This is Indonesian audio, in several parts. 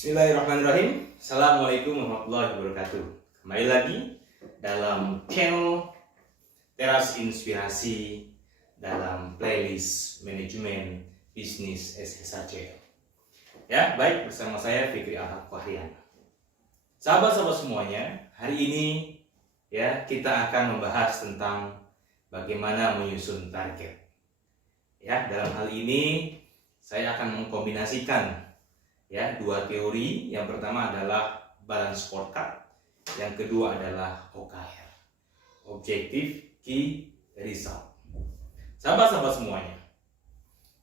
Bismillahirrahmanirrahim. Assalamualaikum warahmatullahi wabarakatuh. Kembali lagi dalam channel Teras Inspirasi dalam playlist manajemen bisnis SSACL. Ya, baik, bersama saya Fikri Ahad Fahrian. Sahabat-sahabat semuanya, hari ini ya kita akan membahas tentang bagaimana menyusun target. Ya, dalam hal ini saya akan mengkombinasikan ya dua teori. Yang pertama adalah balance scorecard, yang kedua adalah OKR, Objective Key Result. Sahabat-sahabat semuanya,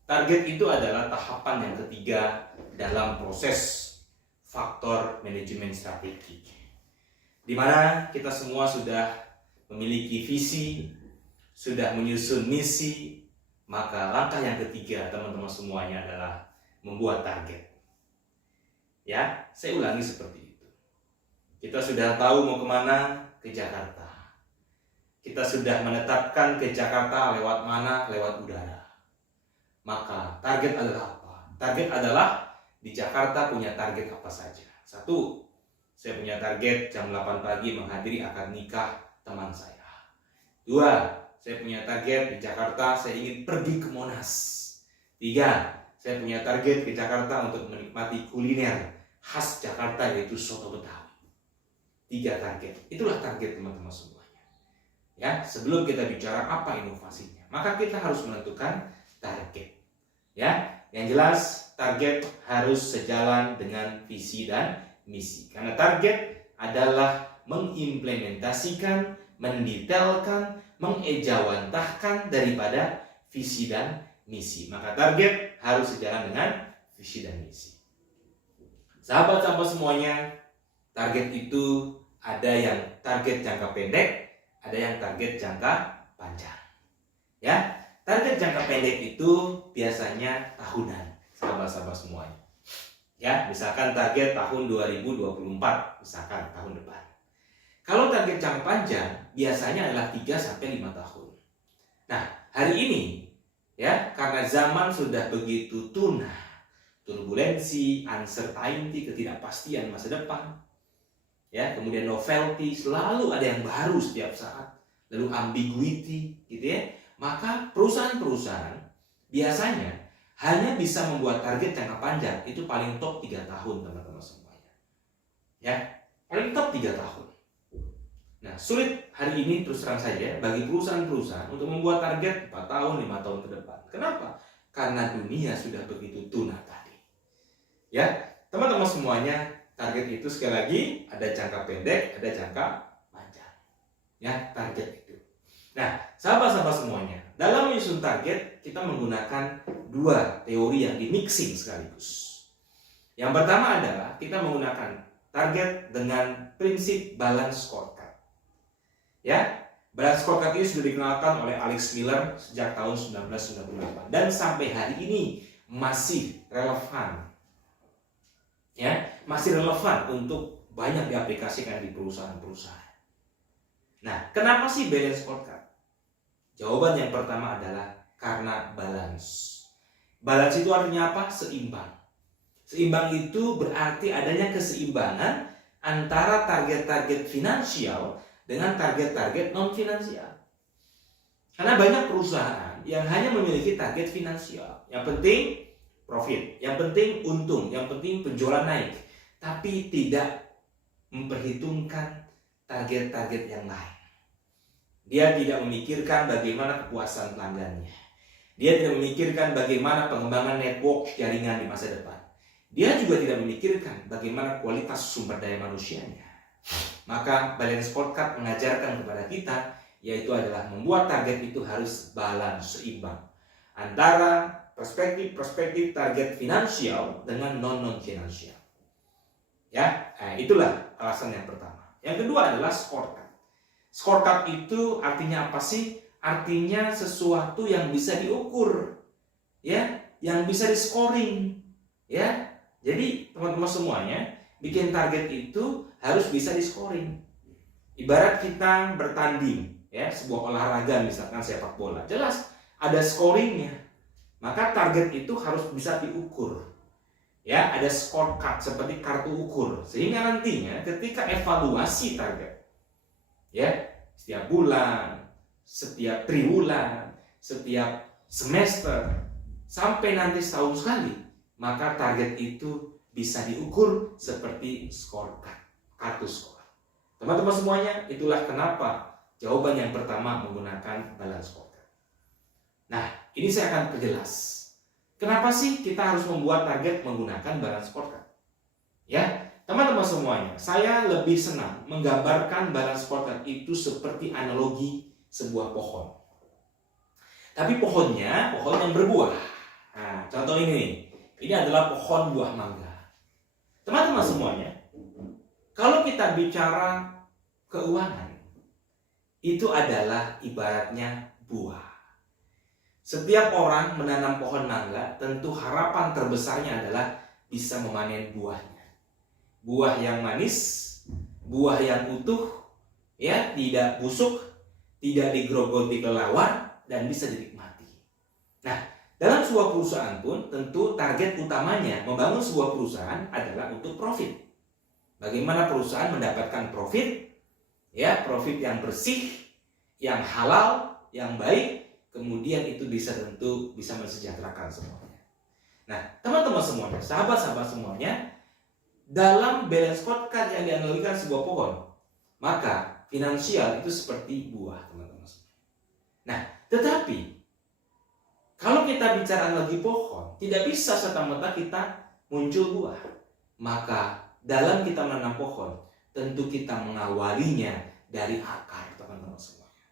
target itu adalah tahapan yang ketiga dalam proses faktor manajemen strategi, di mana kita semua sudah memiliki visi, sudah menyusun misi. Maka langkah yang ketiga teman-teman semuanya adalah membuat target. Ya, saya ulangi seperti itu. Kita sudah tahu mau kemana? Ke Jakarta. Kita sudah menetapkan ke Jakarta lewat mana? Lewat udara. Maka target adalah apa? Target adalah di Jakarta punya target apa saja. Satu, saya punya target jam 8 pagi menghadiri akad nikah teman saya. Dua, saya punya target di Jakarta saya ingin pergi ke Monas. Tiga, saya punya target ke Jakarta untuk menikmati kuliner khas Jakarta yaitu soto Betawi. 3 target. Itulah target teman-teman semuanya. Ya, sebelum kita bicara apa inovasinya, maka kita harus menentukan target. Ya, yang jelas target harus sejalan dengan visi dan misi. Karena target adalah mengimplementasikan, mendetailkan, mengejawantahkan daripada visi dan misi. Maka target harus sejalan dengan visi dan misi. Sahabat-sahabat semuanya, target itu ada yang target jangka pendek, ada yang target jangka panjang. Ya, target jangka pendek itu biasanya tahunan, sahabat-sahabat semuanya. Ya, misalkan target tahun 2024, misalkan tahun depan. Kalau target jangka panjang biasanya adalah 3 sampai 5 tahun. Nah, hari ini ya, karena zaman sudah begitu tunah, turbulensi, uncertainty, ketidakpastian masa depan, ya, kemudian novelty, selalu ada yang baru setiap saat, lalu ambiguity, gitu ya. Maka perusahaan-perusahaan biasanya hanya bisa membuat target jangka panjang itu paling top 3 tahun, teman-teman semuanya. Ya, paling top 3 tahun. Nah, sulit hari ini terus terang saja bagi perusahaan-perusahaan untuk membuat target 4 tahun, 5 tahun ke depan. Kenapa? Karena dunia sudah begitu tunah tadi. Ya, teman-teman semuanya, target itu sekali lagi ada jangka pendek, ada jangka panjang. Ya, target itu. Nah, sahabat-sahabat semuanya, dalam menyusun target kita menggunakan 2 teori yang di-mixing sekaligus. Yang pertama adalah kita menggunakan target dengan prinsip balance scorecard. Ya, balance scorecard ini sudah dikenalkan oleh Alex Miller sejak tahun 1998 dan sampai hari ini masih relevan. Ya, masih relevan untuk banyak diaplikasikan di perusahaan-perusahaan. Nah, kenapa sih balance scorecard? Jawaban yang pertama adalah karena balance. Balance itu artinya apa? Seimbang. Seimbang itu berarti adanya keseimbangan antara target-target finansial dengan target-target non-finansial. Karena banyak perusahaan yang hanya memiliki target finansial. Yang penting profit, yang penting untung, yang penting penjualan naik, tapi tidak memperhitungkan target-target yang lain. Dia tidak memikirkan bagaimana kepuasan pelanggannya. Dia tidak memikirkan bagaimana pengembangan network jaringan di masa depan. Dia juga tidak memikirkan bagaimana kualitas sumber daya manusianya. Maka balance scorecard mengajarkan kepada kita, yaitu adalah membuat target itu harus balance, seimbang antara perspektif target finansial dengan non-finansial. Ya, itulah alasan yang pertama. Yang kedua adalah scorecard. Scorecard itu artinya apa sih? Artinya sesuatu yang bisa diukur, ya, yang bisa di-scoring, ya. Jadi teman-teman semuanya, bikin target itu harus bisa di-scoring. Ibarat kita bertanding, ya, sebuah olahraga misalkan sepak bola, jelas ada scoringnya. Maka target itu harus bisa diukur. Ya, ada scorecard seperti kartu ukur, sehingga nantinya ketika evaluasi target, ya, setiap bulan, setiap triwulan, setiap semester, sampai nanti setahun sekali, maka target itu bisa diukur seperti scorecard, kartu skor. Teman-teman semuanya, itulah kenapa jawaban yang pertama menggunakan balance scorecard. Nah, ini saya akan perjelas. Kenapa sih kita harus membuat target menggunakan balance scorecard? Ya, teman-teman semuanya, saya lebih senang menggambarkan balance scorecard itu seperti analogi sebuah pohon. Tapi pohonnya, pohon yang berbuah. Nah, contoh ini adalah pohon buah mangga. Teman-teman semuanya, kalau kita bicara keuangan, itu adalah ibaratnya buah. Setiap orang menanam pohon mangga, tentu harapan terbesarnya adalah bisa memanen buahnya. Buah yang manis, buah yang utuh, ya, tidak busuk, tidak digerogoti kelelawar, dan bisa dinikmati. Nah, dalam sebuah perusahaan pun tentu target utamanya membangun sebuah perusahaan adalah untuk profit. Bagaimana perusahaan mendapatkan profit, ya, profit yang bersih, yang halal, yang baik, kemudian itu bisa mensejahterakan semuanya. Nah, teman-teman semuanya, sahabat-sahabat semuanya, dalam balance scorecard yang dianalogikan sebuah pohon, maka finansial itu seperti buah, teman-teman semuanya. Nah, tetapi kalau kita bicara analogi pohon, tidak bisa serta-merta kita muncul buah. Maka dalam kita menanam pohon, tentu kita mengawalinya dari akar, teman-teman semuanya.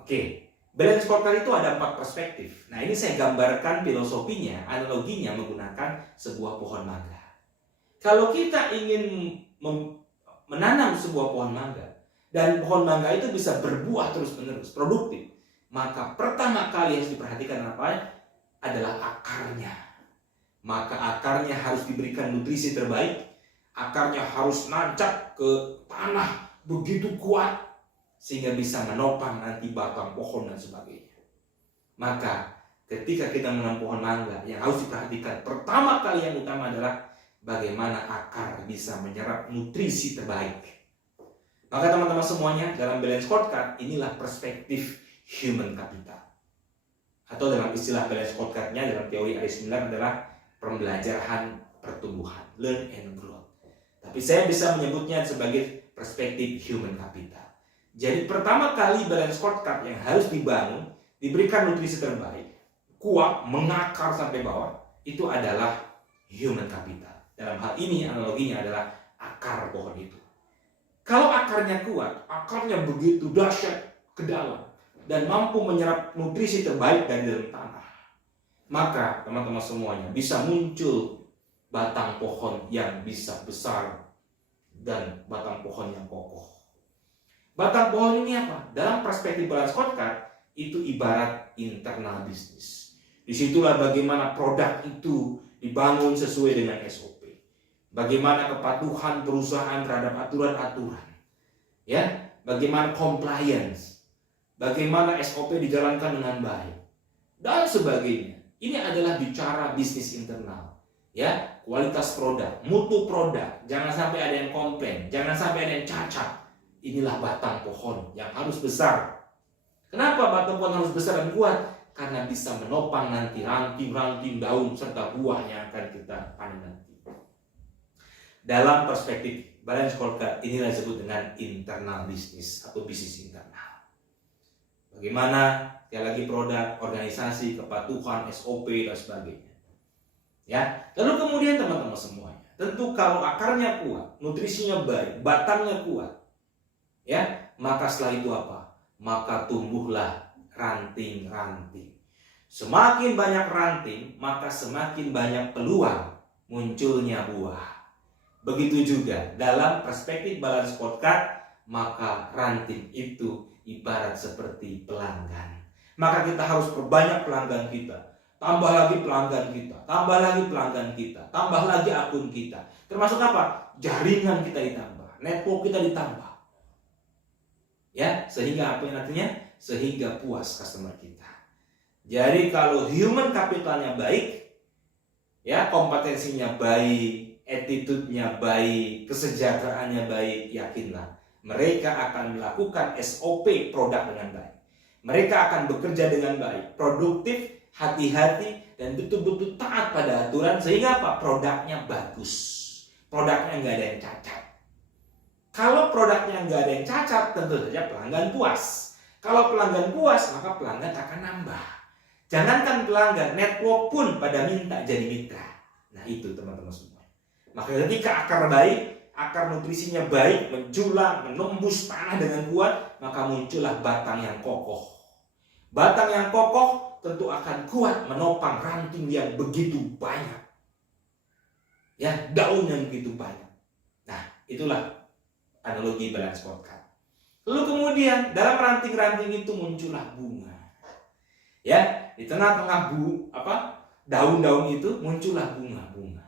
Oke. Balance scorecard itu ada 4 perspektif. Nah, ini saya gambarkan filosofinya, analoginya menggunakan sebuah pohon mangga. Kalau kita ingin menanam sebuah pohon mangga, dan pohon mangga itu bisa berbuah terus-menerus, produktif, maka pertama kali harus diperhatikan apa? Adalah akarnya. Maka akarnya harus diberikan nutrisi terbaik, akarnya harus nancap ke tanah begitu kuat, sehingga bisa menopang nanti batang pohon dan sebagainya. Maka ketika kita menanam pohon mangga, yang harus diperhatikan pertama kali yang utama adalah bagaimana akar bisa menyerap nutrisi terbaik. Maka teman-teman semuanya, dalam balance scorecard inilah perspektif human capital. Atau dalam istilah balance scorecardnya dalam teori Aris Miller adalah pembelajaran pertumbuhan, learn and growth. Tapi saya bisa menyebutnya sebagai perspektif human capital. Jadi pertama kali balance scorecard yang harus dibangun, diberikan nutrisi terbaik, kuat, mengakar sampai bawah, itu adalah human capital. Dalam hal ini analoginya adalah akar pohon itu. Kalau akarnya kuat, akarnya begitu dahsyat ke dalam, dan mampu menyerap nutrisi terbaik dari dalam tanah, maka teman-teman semuanya bisa muncul batang pohon yang bisa besar dan batang pohon yang kokoh. Batang pohon ini apa? Dalam perspektif balance scorecard itu ibarat internal bisnis. Disitulah bagaimana produk itu dibangun sesuai dengan SOP. Bagaimana kepatuhan perusahaan terhadap aturan-aturan. Ya, bagaimana compliance. Bagaimana SOP dijalankan dengan baik. Dan sebagainya. Ini adalah bicara bisnis internal. Ya, kualitas produk, mutu produk. Jangan sampai ada yang komplain, jangan sampai ada yang cacat. Inilah batang pohon yang harus besar. Kenapa batang pohon harus besar dan kuat? Karena bisa menopang nanti ranting-ranting daun serta buah yang akan kita panen nanti. Dalam perspektif balance scorecard, inilah disebut dengan internal bisnis atau bisnis internal. Bagaimana sekali lagi produk, organisasi, kepatuhan, SOP dan sebagainya. Ya, lalu kemudian teman-teman semuanya, tentu kalau akarnya kuat, nutrisinya baik, batangnya kuat, ya, maka setelah itu apa? Maka tumbuhlah ranting-ranting. Semakin banyak ranting, maka semakin banyak peluang munculnya buah. Begitu juga dalam perspektif balance scorecard, maka ranting itu ibarat seperti pelanggan. Maka kita harus perbanyak pelanggan kita, tambah lagi pelanggan kita, tambah lagi pelanggan kita, tambah lagi akun kita. Termasuk apa? Jaringan kita ditambah, network kita ditambah. Ya, sehingga apa yang artinya? Sehingga puas customer kita. Jadi kalau human capitalnya baik, ya kompetensinya baik, attitude-nya baik, kesejahteraannya baik, yakinlah mereka akan melakukan SOP produk dengan baik. Mereka akan bekerja dengan baik, produktif, hati-hati, dan betul-betul taat pada aturan sehingga apa? Produknya bagus. Produknya nggak ada yang cacat. Kalau produknya nggak ada yang cacat, tentu saja pelanggan puas. Kalau pelanggan puas, maka pelanggan akan nambah. Jangankan pelanggan, network pun pada minta jadi mitra. Nah itu teman-teman semua. Maka ketika akar baik, akar nutrisinya baik, menjulang, menembus tanah dengan kuat, maka muncullah batang yang kokoh. Batang yang kokoh tentu akan kuat menopang ranting yang begitu banyak. Ya, daun yang begitu banyak. Nah, itulah analogi balance scorecard. Lalu kemudian dalam ranting-ranting itu muncullah bunga. Ya, di tengah-tengah daun-daun itu muncullah bunga-bunga.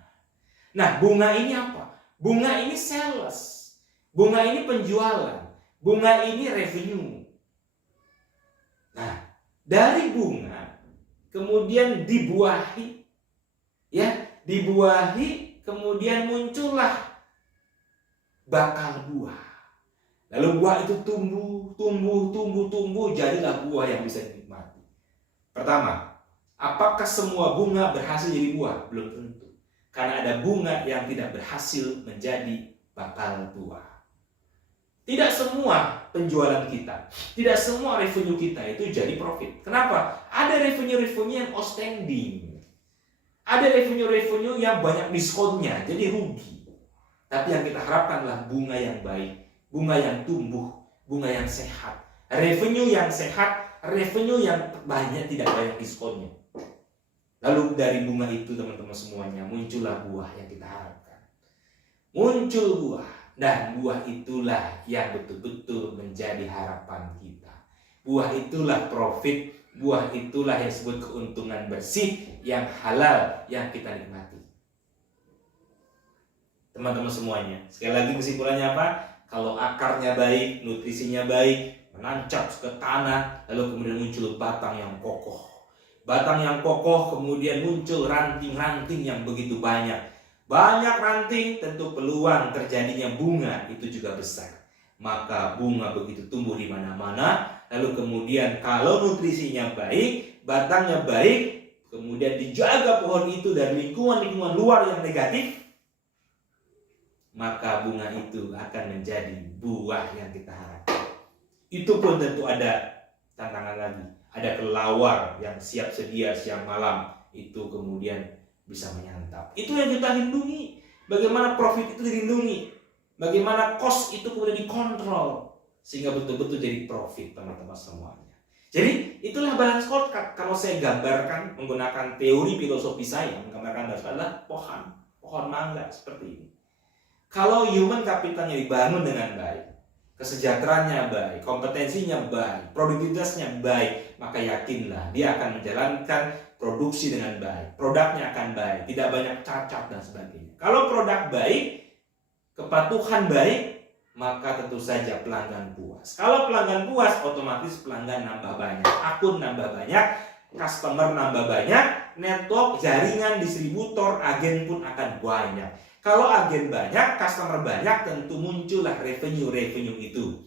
Nah, bunga ini apa? Bunga ini sales. Bunga ini penjualan. Bunga ini revenue. Nah, dari bunga kemudian dibuahi, kemudian muncullah bakal buah. Lalu buah itu tumbuh, jadilah buah yang bisa dinikmati. Pertama, apakah semua bunga berhasil jadi buah? Belum tentu. Karena ada bunga yang tidak berhasil menjadi bakal buah. Tidak semua penjualan kita, tidak semua revenue kita itu jadi profit. Kenapa? Ada revenue yang outstanding. Ada revenue yang banyak diskonnya, jadi rugi. Tapi yang kita harapkan adalah bunga yang baik, bunga yang tumbuh, bunga yang sehat. Revenue yang sehat, revenue yang banyak, tidak banyak diskonnya. Lalu dari bunga itu teman-teman semuanya muncullah buah yang kita harapkan. Muncul buah. Dan buah itulah yang betul-betul menjadi harapan kita. Buah itulah profit, buah itulah yang disebut keuntungan bersih, yang halal, yang kita nikmati. Teman-teman semuanya, sekali lagi kesimpulannya apa? Kalau akarnya baik, nutrisinya baik, menancap ke tanah, lalu kemudian muncul batang yang kokoh. Batang yang kokoh kemudian muncul ranting-ranting yang begitu banyak. Banyak ranting, tentu peluang terjadinya bunga itu juga besar. Maka bunga begitu tumbuh di mana-mana. Lalu kemudian kalau nutrisinya baik, batangnya baik, kemudian dijaga pohon itu dari lingkungan-lingkungan luar yang negatif, maka bunga itu akan menjadi buah yang kita harapkan. Itu pun tentu ada tantangan lagi. Ada kelawar yang siap sedia siang malam, itu kemudian bisa menyantap. Itu yang kita lindungi. Bagaimana profit itu dilindungi, bagaimana cost itu kemudian dikontrol sehingga betul-betul jadi profit teman-teman semuanya. Jadi itulah balance scorecard. Kalau saya gambarkan menggunakan teori filosofi saya, menggambarkan adalah pohon mangga seperti ini. Kalau human capitalnya dibangun dengan baik, kesejahteraannya baik, kompetensinya baik, produktivitasnya baik, maka yakinlah dia akan menjalankan produksi dengan baik, produknya akan baik, tidak banyak cacat dan sebagainya. Kalau produk baik, kepatuhan baik, maka tentu saja pelanggan puas. Kalau pelanggan puas, otomatis pelanggan nambah banyak, akun nambah banyak, customer nambah banyak, network, jaringan, distributor, agen pun akan banyak. Kalau agen banyak, customer banyak, tentu muncullah revenue itu.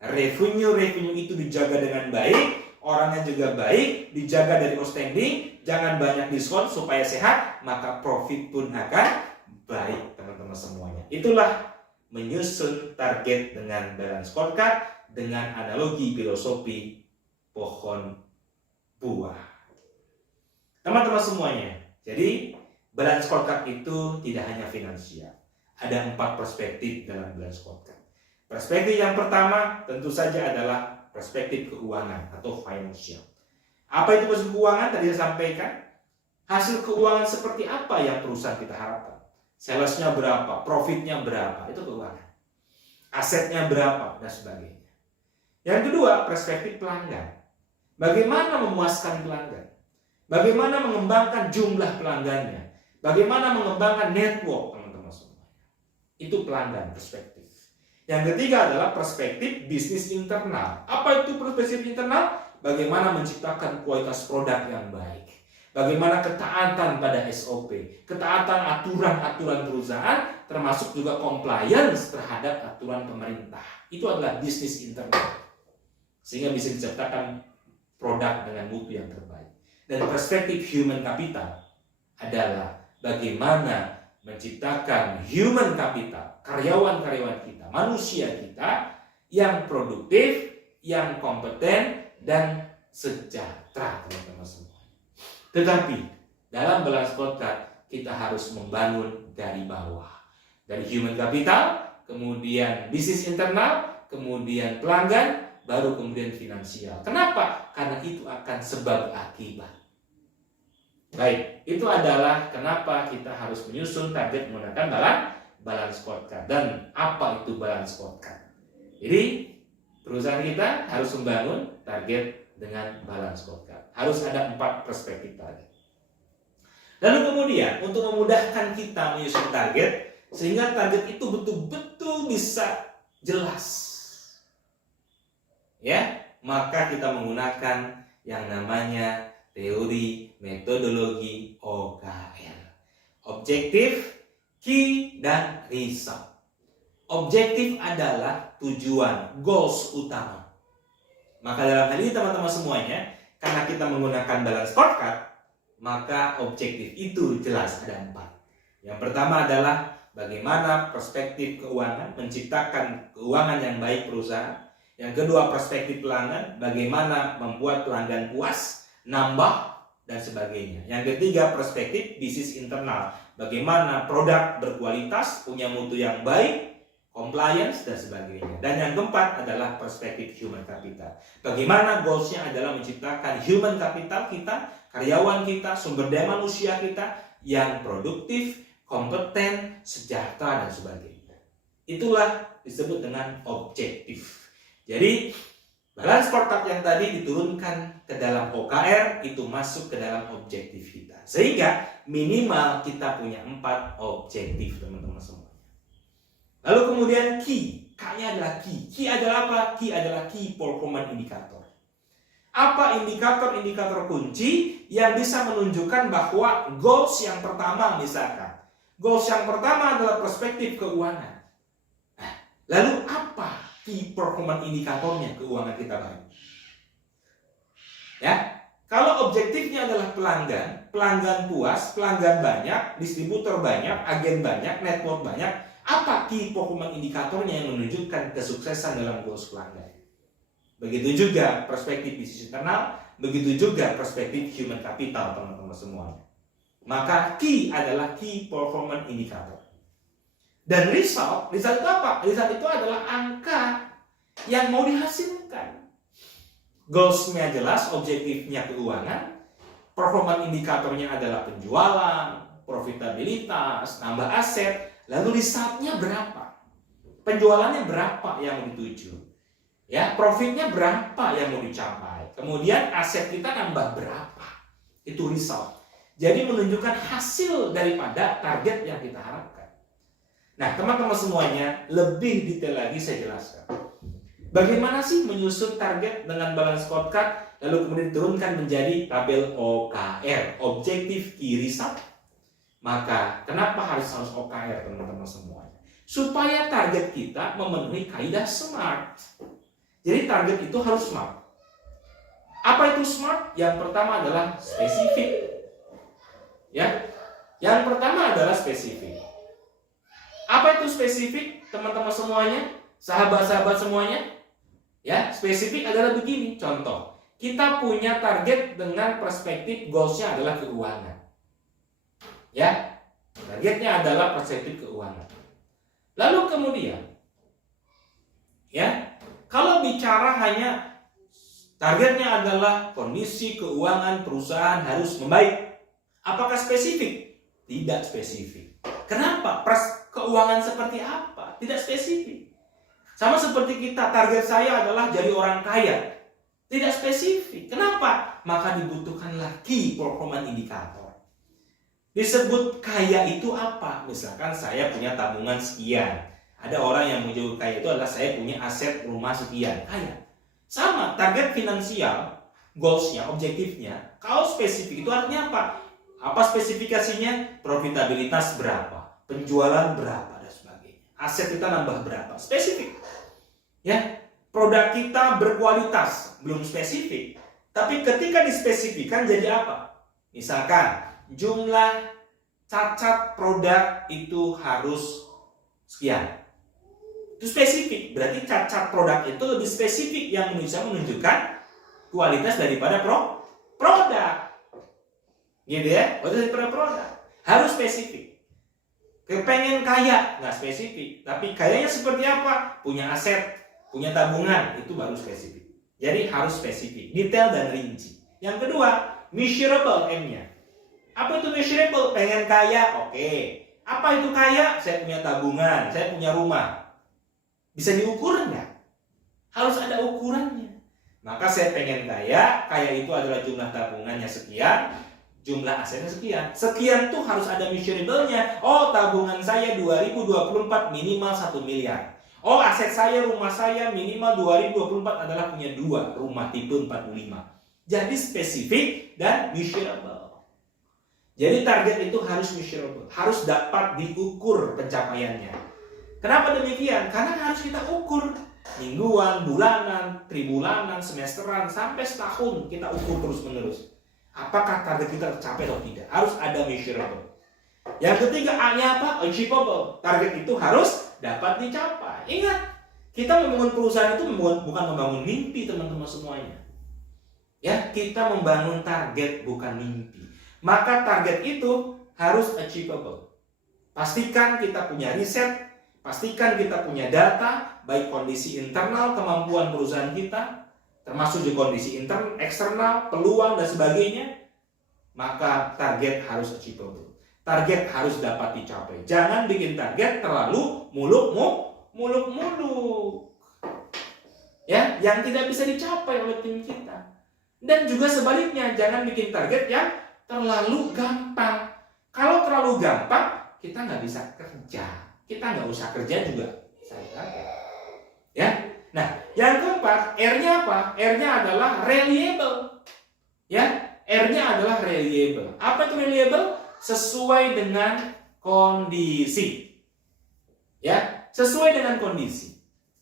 Revenue itu dijaga dengan baik, orangnya juga baik, dijaga dari outstanding, jangan banyak diskon supaya sehat, maka profit pun akan baik teman-teman semuanya. Itulah menyusun target dengan balance scorecard dengan analogi filosofi pohon buah. Teman-teman semuanya, jadi balance scorecard itu tidak hanya finansial. Ada 4 perspektif dalam balance scorecard. Perspektif yang pertama tentu saja adalah perspektif keuangan atau financial. Apa itu perspektif keuangan? Tadi saya sampaikan. Hasil keuangan seperti apa yang perusahaan kita harapkan? Salesnya berapa? Profitnya berapa? Itu keuangan. Asetnya berapa? Dan sebagainya. Yang kedua, perspektif pelanggan. Bagaimana memuaskan pelanggan? Bagaimana mengembangkan jumlah pelanggannya? Bagaimana mengembangkan network teman-teman semua? Itu pelanggan perspektif. Yang ketiga adalah perspektif bisnis internal. Apa itu perspektif internal? Bagaimana menciptakan kualitas produk yang baik. bagaimana ketaatan pada SOP, ketaatan aturan-aturan perusahaan, termasuk juga compliance terhadap aturan pemerintah. Itu adalah bisnis internal, sehingga bisa diciptakan produk dengan mutu yang terbaik. Dan perspektif human capital adalah bagaimana menciptakan human capital, karyawan-karyawan kita, manusia kita yang produktif, yang kompeten, dan sejahtera, teman-teman semua. Tetapi dalam balance scorecard kita harus membangun dari bawah, dari human capital, kemudian bisnis internal, kemudian pelanggan, baru kemudian finansial. Kenapa? Karena itu akan sebab akibat. Baik, itu adalah kenapa kita harus menyusun target menggunakan balance scorecard. Dan apa itu balance scorecard? Jadi perusahaan kita harus membangun target dengan balance scorecard. Harus ada 4 perspektif tadi. Lalu kemudian untuk memudahkan kita menyusun target, sehingga target itu betul-betul bisa jelas, ya, maka kita menggunakan yang namanya teori metodologi OKR. Objektif, key, dan result. Objektif adalah tujuan, goals utama. Maka dalam hal ini teman-teman semuanya, karena kita menggunakan balance scorecard, maka objektif itu jelas ada 4. Yang pertama adalah bagaimana perspektif keuangan, menciptakan keuangan yang baik perusahaan. Yang kedua, perspektif pelanggan, bagaimana membuat pelanggan puas, nambah, dan sebagainya. Yang ketiga, perspektif bisnis internal, bagaimana produk berkualitas, punya mutu yang baik, compliance, dan sebagainya. Dan yang keempat adalah perspektif human capital. Bagaimana goalsnya adalah menciptakan human capital kita, karyawan kita, sumber daya manusia kita yang produktif, kompeten, sejahtera, dan sebagainya. Itulah disebut dengan objektif. Jadi balance scorecard yang tadi diturunkan ke dalam OKR itu masuk ke dalam objektif kita. Sehingga minimal kita punya 4 objektif, teman-teman semua. Lalu kemudian key. K-nya adalah key. Key adalah apa? Key adalah key performance indicator. Apa indikator-indikator kunci yang bisa menunjukkan bahwa goals yang pertama misalkan. Goals yang pertama adalah perspektif keuangan. Nah, lalu apa key performance indikatornya keuangan kita baik? Ya, kalau objektifnya adalah pelanggan, pelanggan puas, pelanggan banyak, distributor banyak, agen banyak, network banyak, apa key performance indikatornya yang menunjukkan kesuksesan dalam goals pelanggan? Begitu juga perspektif bisnis internal, begitu juga perspektif human capital, teman-teman semuanya. Maka key adalah key performance indicator. Dan result itu apa? Result itu adalah angka yang mau dihasilkan. Goals-nya jelas, objektifnya keuangan, performance indikatornya adalah penjualan, profitabilitas, nambah aset, lalu result-nya berapa? Penjualannya berapa yang mau dituju? Ya, profitnya berapa yang mau dicapai? Kemudian aset kita nambah berapa? Itu result. Jadi menunjukkan hasil daripada target yang kita harapkan. Nah, teman-teman semuanya, lebih detail lagi saya jelaskan. Bagaimana sih menyusun target dengan balance scorecard, lalu kemudian diturunkan menjadi tabel OKR, Objective Key Result? Maka, kenapa harus OKR, teman-teman semuanya? Supaya target kita memenuhi kaidah SMART. Jadi target itu harus SMART. Apa itu SMART? Yang pertama adalah spesifik. Ya, yang pertama adalah spesifik. Apa itu spesifik, teman-teman semuanya, sahabat-sahabat semuanya? Ya, spesifik adalah begini. Contoh, kita punya target dengan perspektif goalsnya adalah keuangan. Ya, targetnya adalah perspektif keuangan. Lalu kemudian, ya, kalau bicara hanya targetnya adalah kondisi keuangan perusahaan harus membaik, apakah spesifik? Tidak spesifik. Kenapa? Keuangan seperti apa? Tidak spesifik. Sama seperti kita, target saya adalah jadi orang kaya. Tidak spesifik. Kenapa? Maka dibutuhkanlah key performance indicator. Disebut kaya itu apa? Misalkan saya punya tabungan sekian. Ada orang yang menyebut kaya itu adalah saya punya aset rumah sekian. Kaya. Sama, target finansial goals-nya, objektifnya. Kalau spesifik itu artinya apa? Apa spesifikasinya? Profitabilitas berapa, penjualan berapa, dan sebagainya. Aset kita nambah berapa, spesifik. Ya, produk kita berkualitas, belum spesifik. Tapi ketika dispesifikkan jadi apa? Misalkan jumlah cacat produk itu harus sekian. Itu spesifik, berarti cacat produk itu lebih spesifik yang bisa menunjukkan kualitas daripada produk. Gitu ya, kualitas daripada produk. Harus spesifik. Kepengen kaya, nggak spesifik. Tapi kayanya seperti apa? Punya aset, punya tabungan, itu baru spesifik. Jadi harus spesifik, detail dan rinci. Yang kedua, measurable M-nya. Apa itu measurable? Pengen kaya, oke. Apa itu kaya? Saya punya tabungan, saya punya rumah. Bisa diukur nggak? Harus ada ukurannya. Maka saya pengen kaya, kaya itu adalah jumlah tabungannya sekian, jumlah asetnya sekian. Sekian tuh harus ada measurable-nya. Oh, tabungan saya 2024 minimal 1 miliar. Oh, aset saya, rumah saya minimal 2024 adalah punya 2 rumah tipe 45. Jadi spesifik dan measurable. Jadi target itu harus measurable, harus dapat diukur pencapaiannya. Kenapa demikian? Karena harus kita ukur. Mingguan, bulanan, tribulanan, semesteran, sampai setahun kita ukur terus-menerus. Apakah target kita tercapai atau tidak? Harus ada measurable. Yang ketiga, A-nya apa? Achievable. Target itu harus dapat dicapai. Ingat, kita membangun perusahaan itu bukan membangun mimpi, teman-teman semuanya. Ya, kita membangun target, bukan mimpi. Maka target itu harus achievable. Pastikan kita punya riset, pastikan kita punya data, baik kondisi internal, kemampuan perusahaan kita, termasuk di kondisi internal, eksternal, peluang, dan sebagainya. Maka target harus achievable. Target harus dapat dicapai. Jangan bikin target terlalu muluk-muluk. Ya, yang tidak bisa dicapai oleh tim kita. Dan juga sebaliknya, jangan bikin target yang terlalu gampang. Kalau terlalu gampang, kita nggak bisa kerja. Kita nggak usah kerja juga. Ya. Nah, yang keempat, R-nya apa? R-nya adalah reliable. Ya, R-nya adalah reliable. Apa itu reliable? Sesuai dengan kondisi. Ya, sesuai dengan kondisi.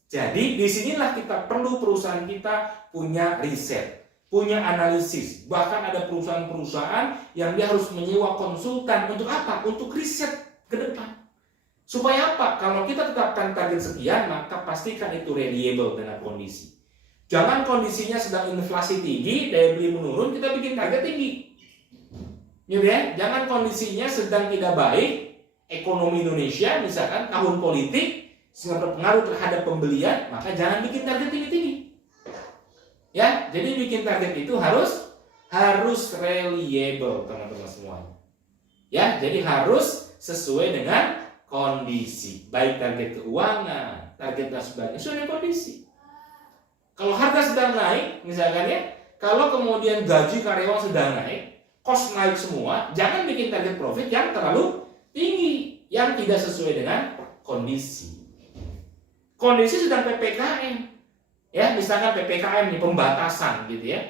Jadi, disinilah kita perlu perusahaan kita punya riset, punya analisis. Bahkan ada perusahaan-perusahaan yang dia harus menyewa konsultan untuk apa? Untuk riset ke depan. Supaya apa? Kalau kita tetapkan target sekian, maka pastikan itu reliable dengan kondisi. Jangan kondisinya sedang inflasi tinggi, daya beli menurun, kita bikin target tinggi. Ya, jangan kondisinya sedang tidak baik, ekonomi Indonesia misalkan tahun politik sehingga berpengaruh terhadap pembelian, maka jangan bikin target tinggi-tinggi. Ya, jadi bikin target itu harus reliable, teman-teman semuanya. Ya, jadi harus sesuai dengan kondisi, baik target keuangan, target dan sebagainya, sesuai dengan kondisi. Kalau harga sedang naik, misalkan ya, kalau kemudian gaji karyawan sedang naik, cost naik semua, jangan bikin target profit yang terlalu tinggi, yang tidak sesuai dengan kondisi. Kondisi sedang PPKM, ya, misalkan PPKM nih, pembatasan gitu ya.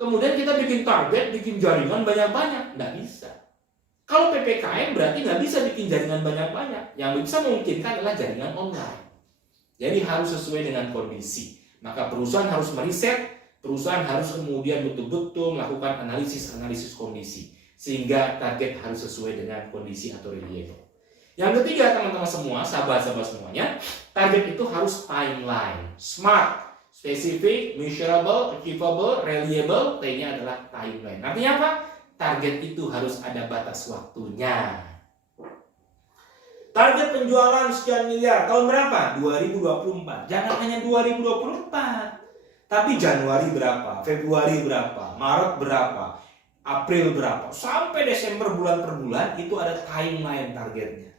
Kemudian kita bikin target, bikin jaringan banyak-banyak, nggak bisa. Kalau PPKM berarti nggak bisa bikin jaringan banyak-banyak. Yang bisa memungkinkan adalah jaringan online. Jadi harus sesuai dengan kondisi. Maka perusahaan harus meriset, perusahaan harus kemudian betul-betul melakukan analisis kondisi. Sehingga target harus sesuai dengan kondisi atau reliable. Yang ketiga, teman-teman semua, sahabat-sahabat semuanya, target itu harus timeline. SMART, specific, measurable, achievable, reliable, T-nya adalah timeline. Artinya apa? Target itu harus ada batas waktunya. Target penjualan sekian miliar, tahun berapa? 2024. Jangan hanya 2024. Tapi Januari berapa? Februari berapa? Maret berapa? April berapa? Sampai Desember bulan per bulan itu ada timeline targetnya.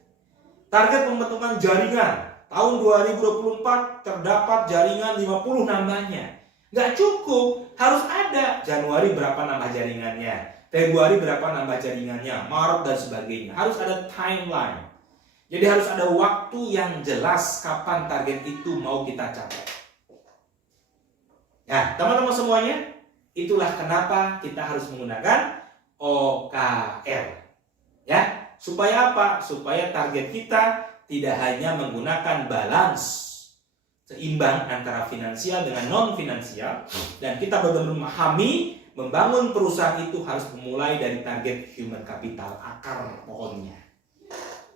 Target pembentukan jaringan. Tahun 2024 terdapat jaringan 50 nambahnya. Nggak cukup, harus ada. Januari berapa nambah jaringannya? Februari berapa nambah jaringannya, Maret dan sebagainya. Harus ada timeline. Jadi harus ada waktu yang jelas kapan target itu mau kita capai. Nah, teman-teman semuanya, Itulah kenapa kita harus menggunakan OKR. Ya, supaya apa? Supaya target kita tidak hanya menggunakan balance seimbang antara finansial dengan non finansial, dan kita benar-benar memahami membangun perusahaan itu harus memulai dari target human capital, akar pohonnya.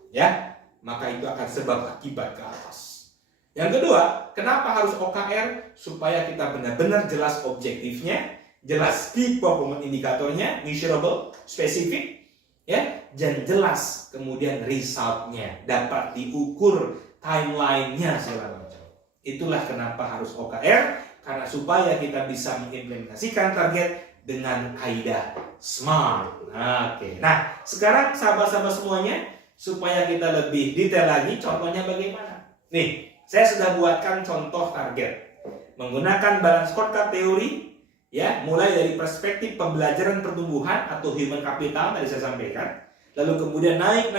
Ya, maka itu akan sebab akibat ke atas. Yang kedua, kenapa harus OKR? Supaya kita benar-benar jelas objektifnya, jelas key performance indikatornya, measurable, spesifik, ya, dan jelas kemudian resultnya, dapat diukur timelinenya segala macam. Itulah kenapa harus OKR, karena supaya kita bisa mengimplementasikan target dengan kaidah SMART. Oke. Nah, sekarang sahabat-sahabat semuanya, supaya kita lebih detail lagi, contohnya bagaimana? Nih, saya sudah buatkan contoh target menggunakan balance scorecard teori, ya, mulai dari perspektif pembelajaran pertumbuhan atau human capital tadi saya sampaikan, lalu kemudian naik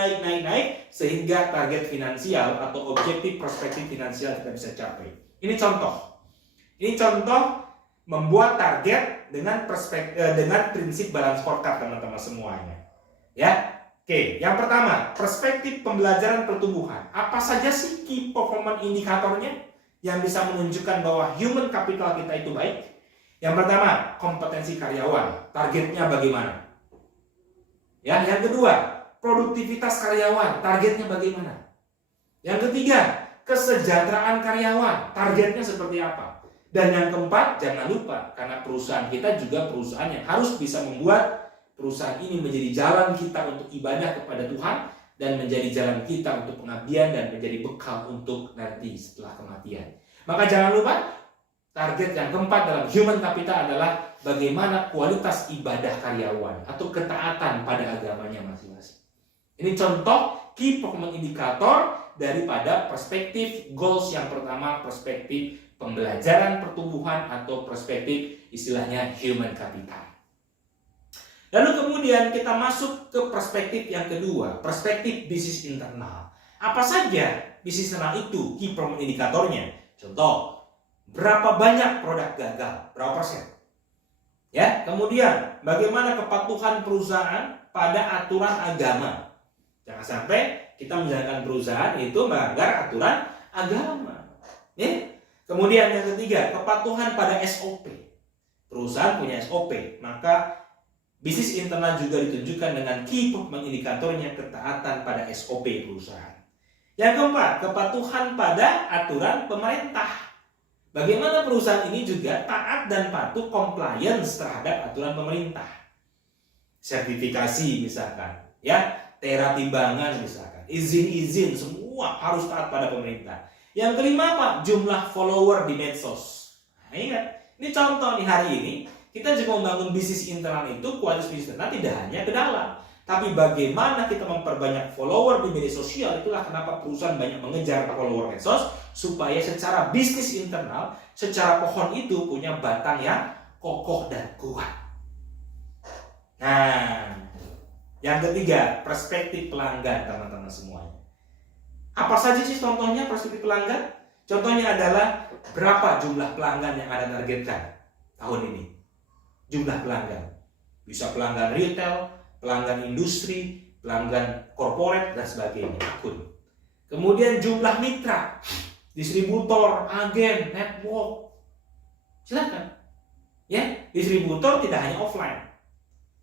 sehingga target finansial atau objektif perspektif finansial kita bisa capai. Ini contoh membuat target dengan prinsip balance scorecard, teman-teman semuanya. Ya. Oke, yang pertama, perspektif pembelajaran pertumbuhan. Apa saja sih key performance indikatornya yang bisa menunjukkan bahwa human capital kita itu baik? Yang pertama, kompetensi karyawan. Targetnya bagaimana? Ya, yang kedua, produktivitas karyawan. Targetnya bagaimana? Yang ketiga, kesejahteraan karyawan. Targetnya seperti apa? Dan yang keempat, jangan lupa, karena perusahaan kita juga perusahaan yang harus bisa membuat perusahaan ini menjadi jalan kita untuk ibadah kepada Tuhan, dan menjadi jalan kita untuk pengabdian, dan menjadi bekal untuk nanti setelah kematian. Maka jangan lupa, target yang keempat dalam human capital adalah bagaimana kualitas ibadah karyawan atau ketaatan pada agamanya masing-masing. Ini contoh key performance indikator daripada perspektif goals yang pertama, perspektif pembelajaran pertumbuhan atau perspektif istilahnya human capital. Lalu kemudian kita masuk ke perspektif yang kedua, perspektif bisnis internal. Apa saja bisnis internal itu, key performance indikatornya? Contoh, berapa banyak produk gagal, berapa persen? Ya, kemudian bagaimana kepatuhan perusahaan pada aturan agama? Jangan sampai kita menjalankan perusahaan itu melanggar aturan agama. Ya. Kemudian yang ketiga, kepatuhan pada SOP. Perusahaan punya SOP, maka bisnis internal juga ditunjukkan dengan key performance indikatornya, ketaatan pada SOP perusahaan. Yang keempat, kepatuhan pada aturan pemerintah. Bagaimana perusahaan ini juga taat dan patuh compliance terhadap aturan pemerintah. Sertifikasi misalkan, ya, tera timbangan misalkan, izin-izin semua harus taat pada pemerintah. Yang kelima apa? Jumlah follower di medsos. Nah, ingat, ini contoh nih hari ini. Kita juga membangun bisnis internal itu, kualitas bisnis internal tidak hanya ke dalam, tapi bagaimana kita memperbanyak follower di media sosial. Itulah kenapa perusahaan banyak mengejar follower medsos, supaya secara bisnis internal, secara pohon itu punya batang yang kokoh dan kuat. Nah, yang ketiga, perspektif pelanggan, teman-teman semuanya. Apa saja sih contohnya perspektif pelanggan? Contohnya adalah berapa jumlah pelanggan yang Anda targetkan tahun ini. Jumlah pelanggan, bisa pelanggan retail, pelanggan industri, pelanggan corporate, dan sebagainya, akun. Kemudian jumlah mitra, distributor, agen, network. Silakan. Ya, distributor tidak hanya offline.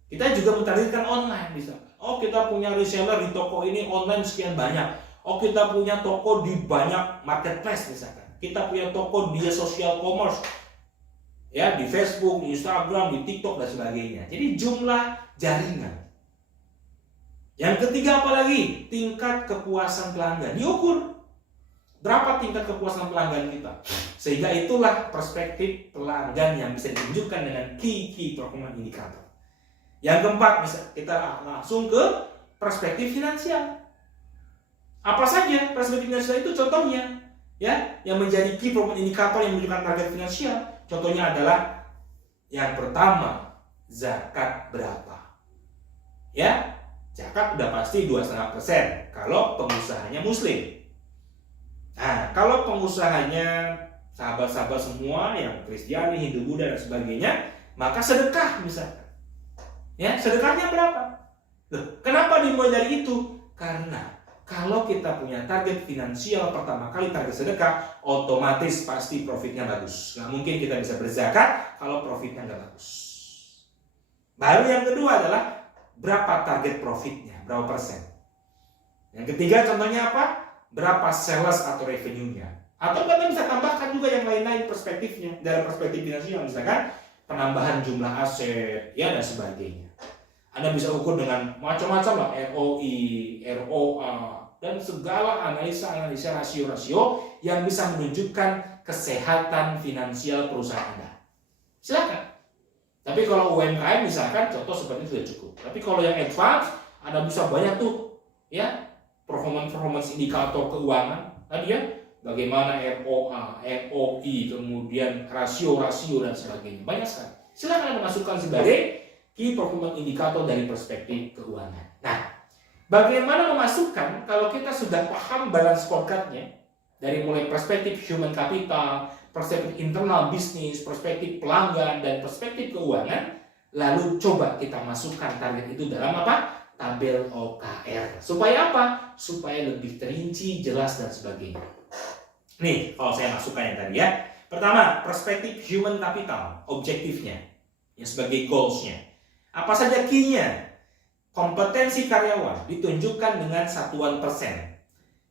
Kita juga mentargetkan online, bisa. Oh, kita punya reseller di toko ini online sekian banyak. Oh, kita punya toko di banyak marketplace misalkan. Kita punya toko di social commerce, ya, di Facebook, di Instagram, di TikTok, dan sebagainya. Jadi jumlah jaringan. Yang ketiga apa lagi? Tingkat kepuasan pelanggan. Diukur. Berapa tingkat kepuasan pelanggan kita? Sehingga itulah perspektif pelanggan yang bisa ditunjukkan dengan key performance indikator. Yang keempat, kita langsung ke perspektif finansial. Apa saja perspektif finansial itu? Contohnya, ya, yang menjadi key performance indikator yang menunjukkan target finansial. Contohnya adalah yang pertama, zakat berapa? Ya, zakat udah pasti 2,5% kalau pengusahanya muslim. Nah, kalau pengusahanya sahabat-sahabat semua yang Kristiani, Hindu, Buddha, dan sebagainya, maka sedekah misalkan. Ya, sedekahnya berapa? Loh, kenapa dimulai dari itu? Karena kalau kita punya target finansial pertama kali target sedekah, otomatis pasti profitnya bagus. Nggak mungkin kita bisa berzakat kalau profitnya nggak bagus. Baru yang kedua adalah berapa target profitnya, berapa persen. Yang ketiga contohnya apa? Berapa sales atau revenue-nya. Atau kita bisa tambahkan juga yang lain-lain perspektifnya, dari perspektif finansial, misalkan penambahan jumlah aset, ya dan sebagainya. Anda bisa ukur dengan macam-macam lah, ROI, ROA, dan segala analisa-analisa rasio-rasio yang bisa menunjukkan kesehatan finansial perusahaan Anda. Silakan. Tapi kalau UMKM misalkan contoh seperti itu sudah cukup. Tapi kalau yang advance, Anda bisa banyak tuh, ya, performance indikator keuangan tadi ya, bagaimana ROA, ROI, kemudian rasio-rasio dan sebagainya. Banyak sekali. Silakan Anda masukkan sebagai key performance indikator dari perspektif keuangan. Nah, bagaimana memasukkan kalau kita sudah paham balance scorecard-nya dari mulai perspektif human capital, perspektif internal bisnis, perspektif pelanggan, dan perspektif keuangan, lalu coba kita masukkan target itu dalam apa? Tabel OKR. Supaya apa? Supaya lebih terinci, jelas, dan sebagainya. Nih, kalau saya masukkan yang tadi ya. Pertama, perspektif human capital, objektifnya, yang sebagai goals-nya. Apa saja key-nya? Kompetensi karyawan ditunjukkan dengan satuan persen.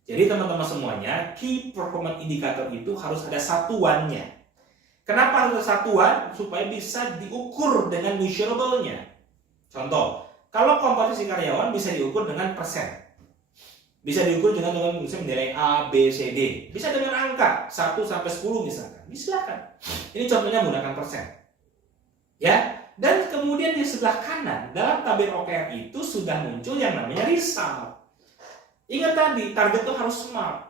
Jadi teman-teman semuanya, key performance indicator itu harus ada satuannya. Kenapa harus ada satuan? Supaya bisa diukur dengan measurable-nya. Contoh, kalau kompetensi karyawan bisa diukur dengan persen. Bisa diukur dengan misalnya nilai A, B, C, D. Bisa dengan angka 1 sampai 10 misalkan. Silakan. Ini contohnya menggunakan persen. Ya. Dan kemudian di sebelah kanan, dalam tabel OKR itu sudah muncul yang namanya result. Ingat tadi, target itu harus smart,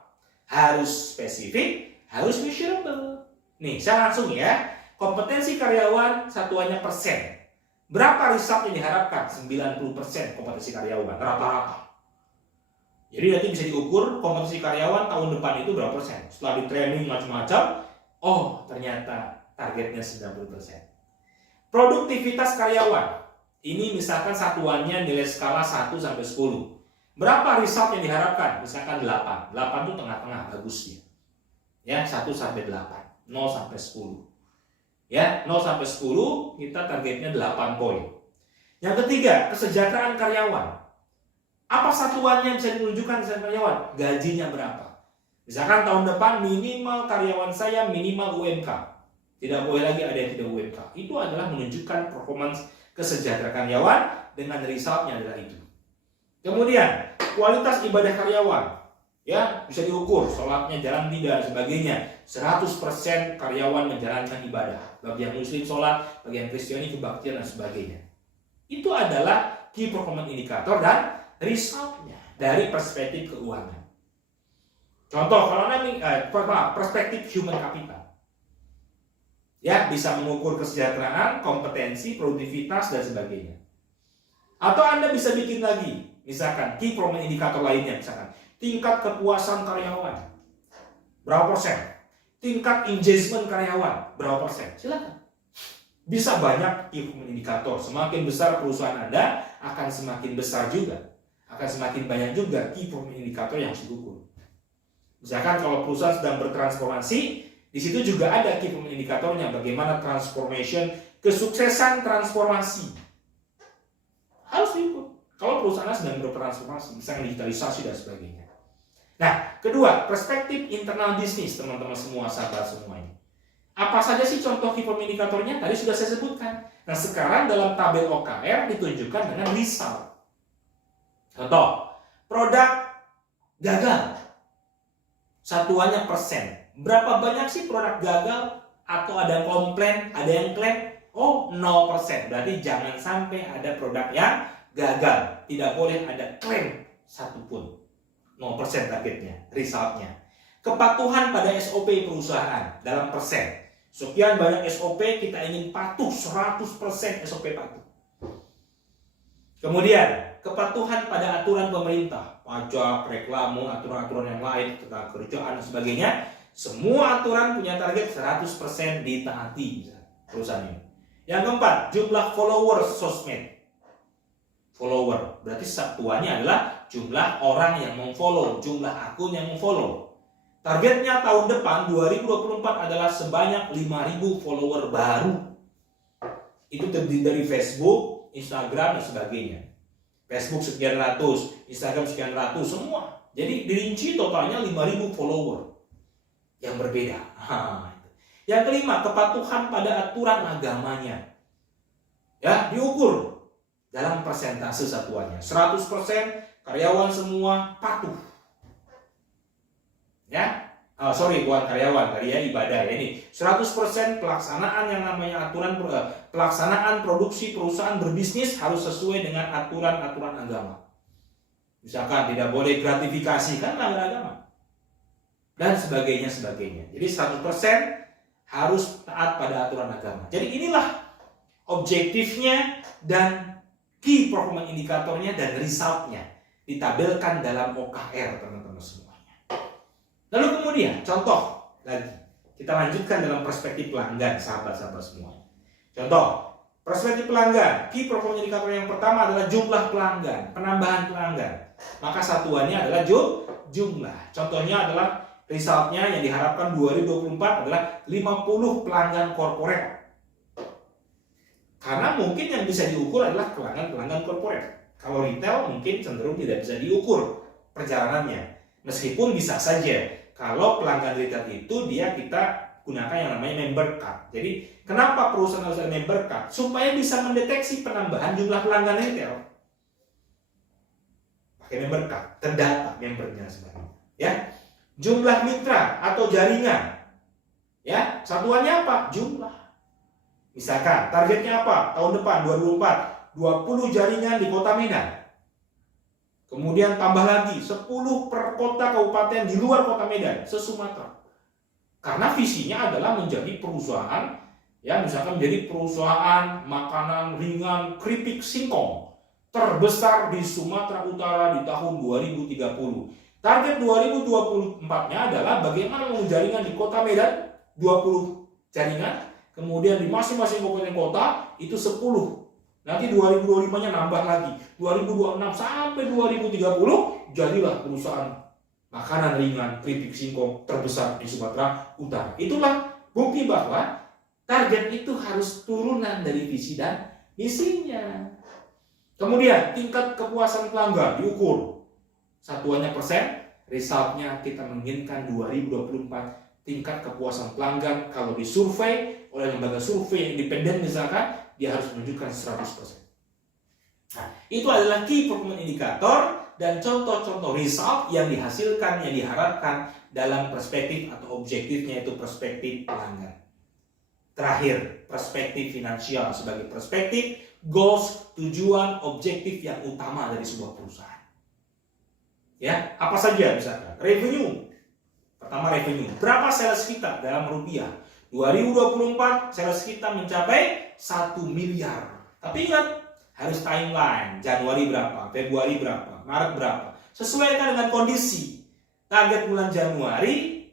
harus spesifik, harus measurable. Nih, saya langsung ya, kompetensi karyawan satuannya persen. Berapa result yang diharapkan? 90% kompetensi karyawan, rata-rata. Jadi nanti bisa diukur kompetensi karyawan tahun depan itu berapa persen. Setelah di training macam-macam, oh ternyata targetnya 90%. Produktivitas karyawan. Ini misalkan satuannya nilai skala 1 sampai 10. Berapa result yang diharapkan? Misalkan 8. 8 itu tengah-tengah bagusnya. Ya, 1 sampai 8. 0 sampai 10. Ya, 0 sampai 10 kita targetnya 8 poin. Yang ketiga, kesejahteraan karyawan. Apa satuannya yang bisa ditunjukkan kesejahteraan karyawan? Gajinya berapa? Misalkan tahun depan minimal karyawan saya minimal UMK. Tidak boleh lagi ada yang tidak UMK. Itu adalah menunjukkan performance kesejahteraan karyawan dengan resultnya adalah itu. Kemudian, kualitas ibadah karyawan. Ya, bisa diukur, sholatnya jalan tidak, dan sebagainya. 100% karyawan menjalankan ibadah. Bagi yang muslim sholat, bagi yang kristiani kebaktian, dan sebagainya. Itu adalah key performance indicator dan resultnya dari perspektif keuangan. Contoh, kalau nanti perspektif human capital. Ya, bisa mengukur kesejahteraan, kompetensi, produktivitas, dan sebagainya. Atau Anda bisa bikin lagi, misalkan key performance indikator lainnya, misalkan tingkat kepuasan karyawan berapa persen, tingkat engagement karyawan berapa persen, silakan. Bisa banyak key performance indikator. Semakin besar perusahaan Anda, akan semakin besar juga, akan semakin banyak juga key performance indikator yang harus diukur. Misalkan kalau perusahaan sedang bertransformasi, di situ juga ada key performance indikatornya, bagaimana transformation, kesuksesan transformasi. Harus diukur. Kalau perusahaan sedang bertransformasi, misalnya digitalisasi dan sebagainya. Nah, kedua, perspektif internal bisnis, teman-teman semua, sahabat semuanya. Apa saja sih contoh key performance indikatornya? Tadi sudah saya sebutkan. Nah, sekarang dalam tabel OKR ditunjukkan dengan result. Contoh, produk gagal. Satuannya persen. Berapa banyak sih produk gagal? Atau ada yang komplain, ada yang klaim? Oh, 0%. Berarti jangan sampai ada produk yang gagal. Tidak boleh ada klaim satupun. 0% targetnya, resultnya. Kepatuhan pada SOP perusahaan dalam persen. Sekian banyak SOP, kita ingin patuh 100% SOP patuh. Kemudian, kepatuhan pada aturan pemerintah, pajak, reklame, aturan-aturan yang lain, tentang kerjaan dan sebagainya. Semua aturan punya target 100% ditaati perusahaan ini. Yang keempat, jumlah followers sosmed. Follower, berarti satuannya adalah jumlah orang yang memfollow, jumlah akun yang memfollow. Targetnya tahun depan 2024 adalah sebanyak 5.000 follower baru. Itu terdiri dari Facebook, Instagram, dan sebagainya. Facebook sekian ratus, Instagram sekian ratus, semua. Jadi dirinci totalnya 5.000 follower yang berbeda. Yang kelima, kepatuhan pada aturan agamanya. Ya, diukur dalam persentase satuannya. 100% karyawan semua patuh. Ya, bukan karyawan, karya ibadah ya ini. 100% pelaksanaan yang namanya pelaksanaan produksi perusahaan berbisnis harus sesuai dengan aturan-aturan agama. Misalkan tidak boleh gratifikasi, kan melanggar agama. Dan sebagainya. Jadi 100% harus taat pada aturan agama. Jadi inilah objektifnya dan key performance indikatornya dan resultnya ditabelkan dalam OKR, teman-teman semuanya. Lalu kemudian contoh lagi, kita lanjutkan dalam perspektif pelanggan, sahabat-sahabat semuanya. Contoh perspektif pelanggan, key performance indikator yang pertama adalah jumlah pelanggan, penambahan pelanggan. Maka satuannya adalah jumlah. Contohnya adalah resultnya yang diharapkan 2024 adalah 50 pelanggan korporat. Karena mungkin yang bisa diukur adalah pelanggan korporat. Kalau retail mungkin cenderung tidak bisa diukur perjalanannya. Meskipun bisa saja kalau pelanggan retail itu kita gunakan yang namanya member card. Jadi kenapa perusahaan harus ada member card? Supaya bisa mendeteksi penambahan jumlah pelanggan retail. Pakai member card, terdata membernya sebenarnya. Ya, jumlah mitra atau jaringan. Ya, satuannya apa? Jumlah. Misalkan targetnya apa? Tahun depan 2024 20 jaringan di Kota Medan. Kemudian tambah lagi 10 per kota kabupaten di luar Kota Medan, se-Sumatera. Karena visinya adalah menjadi perusahaan, ya misalkan menjadi perusahaan makanan ringan keripik singkong terbesar di Sumatera Utara di tahun 2030. Target 2024-nya adalah bagaimana membangun jaringan di Kota Medan 20 jaringan. Kemudian di masing-masing kabupaten kota itu 10. Nanti 2025-nya nambah lagi. 2026 sampai 2030 jadilah perusahaan makanan ringan keripik singkong terbesar di Sumatera Utara. Itulah bukti bahwa target itu harus turunan dari visi dan misinya. Kemudian tingkat kepuasan pelanggan diukur. Satuannya persen, resultnya kita menginginkan 2024 tingkat kepuasan pelanggan kalau disurvei oleh lembaga survei yang independen misalkan, dia harus menunjukkan 100%. Nah, itu adalah key performance indikator dan contoh-contoh result yang dihasilkan, yang diharapkan dalam perspektif atau objektifnya itu perspektif pelanggan. Terakhir, perspektif finansial sebagai perspektif goals, tujuan, objektif yang utama dari sebuah perusahaan. Ya, apa saja misalkan revenue. Pertama revenue, berapa sales kita dalam rupiah? 2024 sales kita mencapai 1 miliar. Tapi ingat, harus timeline. Januari berapa, Februari berapa, Maret berapa. Sesuaikan dengan kondisi. Target bulan Januari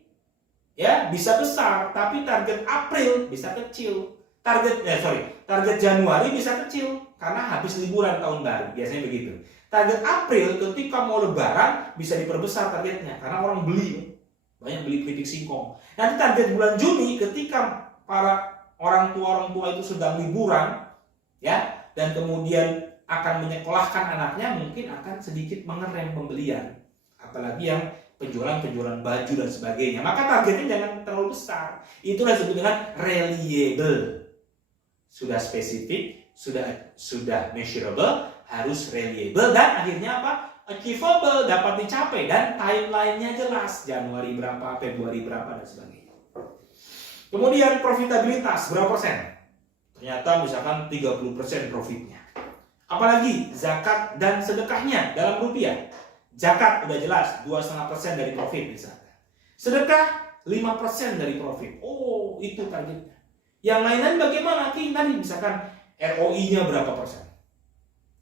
ya bisa besar, tapi target April bisa kecil. Target Januari bisa kecil karena habis liburan tahun baru, biasanya begitu. Target April ketika mau lebaran bisa diperbesar targetnya karena orang banyak beli keripik singkong. Nanti target bulan Juni ketika para orang tua itu sedang liburan, ya, dan kemudian akan menyekolahkan anaknya, mungkin akan sedikit mengerem pembelian, apalagi yang penjualan baju dan sebagainya. Maka targetnya jangan terlalu besar. Itulah disebut dengan reliable. Sudah spesifik, sudah measurable, harus reliable, dan akhirnya apa? Achievable, dapat dicapai, dan timeline-nya jelas, Januari berapa, Februari berapa, dan sebagainya. Kemudian profitabilitas berapa persen? Ternyata misalkan 30% profitnya. Apalagi zakat dan sedekahnya dalam rupiah. Zakat udah jelas 2,5% dari profit misalkan. Sedekah 5% dari profit. Oh, itu targetnya. Yang lain-lain bagaimana? Tadi misalkan ROI-nya berapa persen?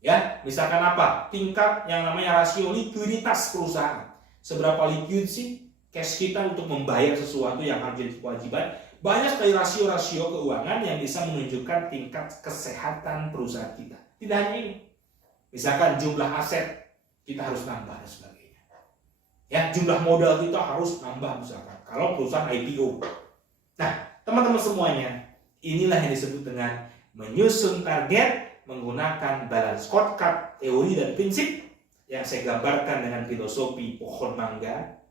Ya, misalkan apa? Tingkat yang namanya rasio likuiditas perusahaan. Seberapa liquid sih cash kita untuk membayar sesuatu yang harus jadi kewajiban? Banyak sekali rasio-rasio keuangan yang bisa menunjukkan tingkat kesehatan perusahaan kita. Tidak hanya ini. Misalkan jumlah aset kita harus nambah dan sebagainya. Ya, jumlah modal kita harus nambah misalkan. Kalau perusahaan IPO. Nah, teman-teman semuanya, inilah yang disebut dengan menyusun target menggunakan balance scorecard, teori dan prinsip yang saya gambarkan dengan filosofi pohon mangga.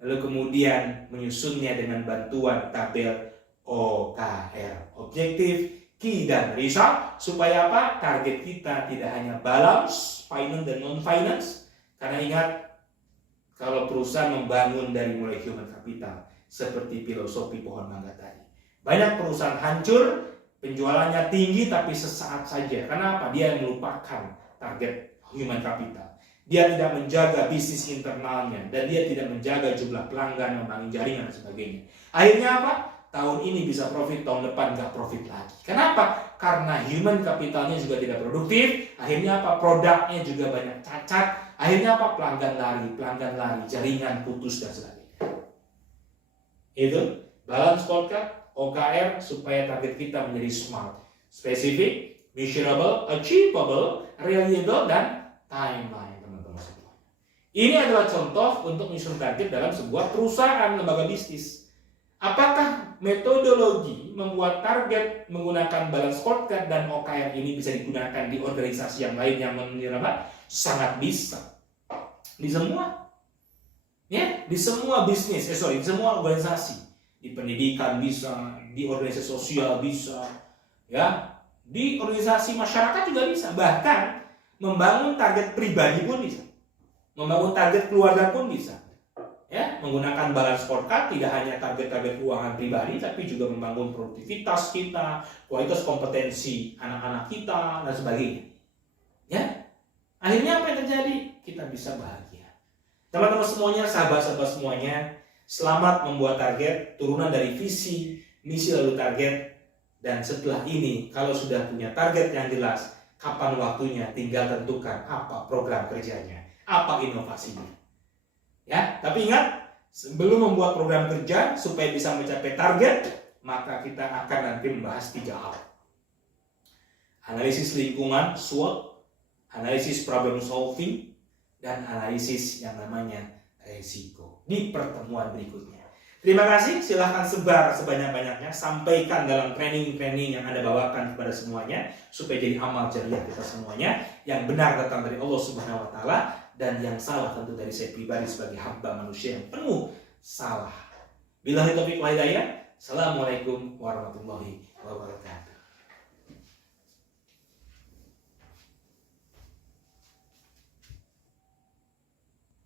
Lalu kemudian menyusunnya dengan bantuan tabel OKR, objektif, key, dan result. Supaya apa? Target kita tidak hanya balance, finance dan non-finance. Karena ingat, kalau perusahaan membangun dari mulai human capital, seperti filosofi pohon mangga tadi. Banyak perusahaan hancur, penjualannya tinggi tapi sesaat saja. Kenapa? Dia melupakan target human capital. Dia tidak menjaga bisnis internalnya dan dia tidak menjaga jumlah pelanggan, membangun jaringan dan sebagainya. Akhirnya apa? Tahun ini bisa profit, tahun depan nggak profit lagi. Kenapa? Karena human capitalnya juga tidak produktif. Akhirnya apa? Produknya juga banyak cacat. Akhirnya apa? Pelanggan lari, jaringan putus dan sebagainya. Itu balance scorecard, OKR, supaya target kita menjadi smart, spesifik, measurable, achievable, reliable, dan timeline. Ini adalah contoh untuk menyusun target dalam sebuah perusahaan, lembaga bisnis. Apakah metodologi membuat target menggunakan balance scorecard dan OKR ini bisa digunakan di organisasi yang lain yang menirama? Sangat bisa. Di semua, ya, di semua bisnis, di semua organisasi, di pendidikan bisa, di organisasi sosial bisa, ya, di organisasi masyarakat juga bisa. Bahkan membangun target pribadi pun bisa. Membangun target keluarga pun bisa. Ya, menggunakan balance scorecard tidak hanya target-target keuangan pribadi, tapi juga membangun produktivitas kita, kualitas kompetensi anak-anak kita, dan sebagainya. Ya, akhirnya apa yang terjadi? Kita bisa bahagia. Teman-teman semuanya, sahabat-sahabat semuanya, selamat membuat target, turunan dari visi, misi lalu target. Dan setelah ini, kalau sudah punya target yang jelas, kapan waktunya, tinggal tentukan apa program kerjanya, apa inovasinya. Ya, tapi ingat, sebelum membuat program kerja supaya bisa mencapai target, maka kita akan nanti membahas 3 hal. Analisis lingkungan, SWOT, analisis problem solving, dan analisis yang namanya resiko di pertemuan berikutnya. Terima kasih, silahkan sebar sebanyak-banyaknya, sampaikan dalam training-training yang Anda bawakan kepada semuanya, supaya jadi amal jariah kita semuanya. Yang benar datang dari Allah Subhanahu wa Ta'ala, dan yang salah tentu dari saya pribadi sebagai hamba manusia yang penuh salah. Billahi taufiq wal hidayah. Assalamualaikum warahmatullahi